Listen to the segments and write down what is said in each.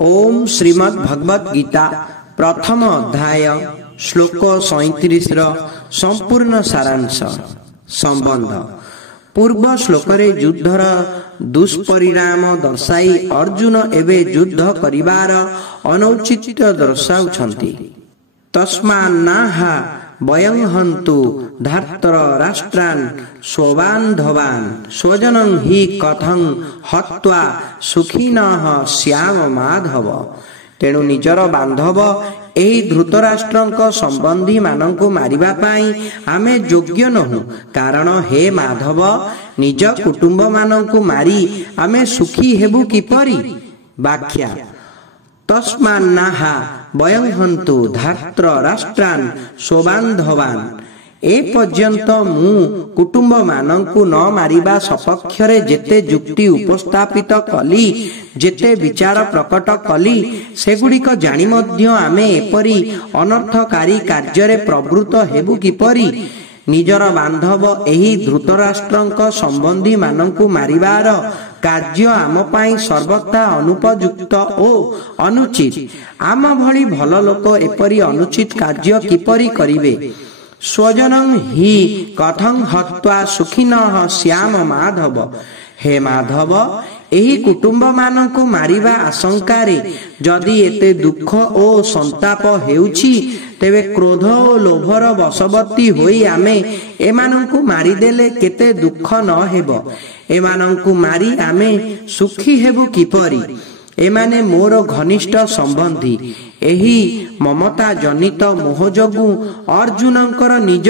ओम श्रीमद् भगवत गीता प्रथम अध्याय श्लोक 37 संपूर्ण सारांश संबंध। पूर्व श्लोक रे युद्धर दुष्परिणाम दर्शाई अर्जुन एवं युद्ध करिवार अनौचित्य दर्शाउछन्ति। तस्मान्नाहा वयं हन्तु धार्तर राष्ट्रान् स्वबान्धवान् स्वजनं हि कथं हत्वा सुखिनः श्याम माधव। तेणु निजर बांधव एही धृतराष्ट्रंक संबंधी मानंकु मारिबा पाई आमे योग्य नहु, कारण हे माधव निज कुटुंब मानंकु मारी आमे सुखी हेबु किपरि। व्याख्या। तस्मान्नाहा वयं हन्तु धार्तर राष्ट्रान् स्वबान्धवान्। ए पर्यंत मु कुटुंब मानंकु न मारिबा सपक्षरे जेते युक्ति उपस्थापित कली, जेते विचार प्रकट कली, सेगुड़िक जानि मध्य आमे एपरि अनर्थकारी कार्य प्रवृत्त हेबु किपरि। निजर बांधव एही धृतराष्ट्रंक संबंधी मानंकु मारिबार कार्य आम पाई सर्वथा अनुपयुक्त ओ अनुचित। आम भली भल लोक एपरि अनुचित कार्य किपरि करिवे। स्वजनं हि कथं हत्वा सुखिनः श्याम माधव। हे माधव एही कुटुंब मानंकु मारिबा आशंकारे जदि एते दुख ओ संताप हेउछि, तेबे क्रोध ओ लोभर वशवर्ती होई आमे एमानंकु मारी देले केते दुख न हेबो। एमानंकु मारी आमे सुखी हेबु किपरि। एमाने मोर घनिष्ठ संबंधी। एही ममता जनित मोह जोगु अर्जुनंकर निज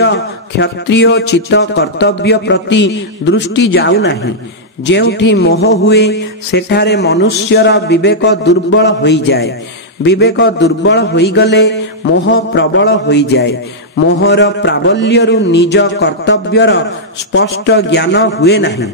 क्षत्रिय चित्त कर्तव्य प्रति दृष्टि जाउ नाही। जेउठी मोह हुए सेठारे मनुष्यर विवेक दुर्बल होई जाए। विवेक दुर्बल होई गले मोह प्रबल होई जाए। मोहर प्राबल्यरु निज कर्तव्यर स्पष्ट ज्ञान हुए नाही।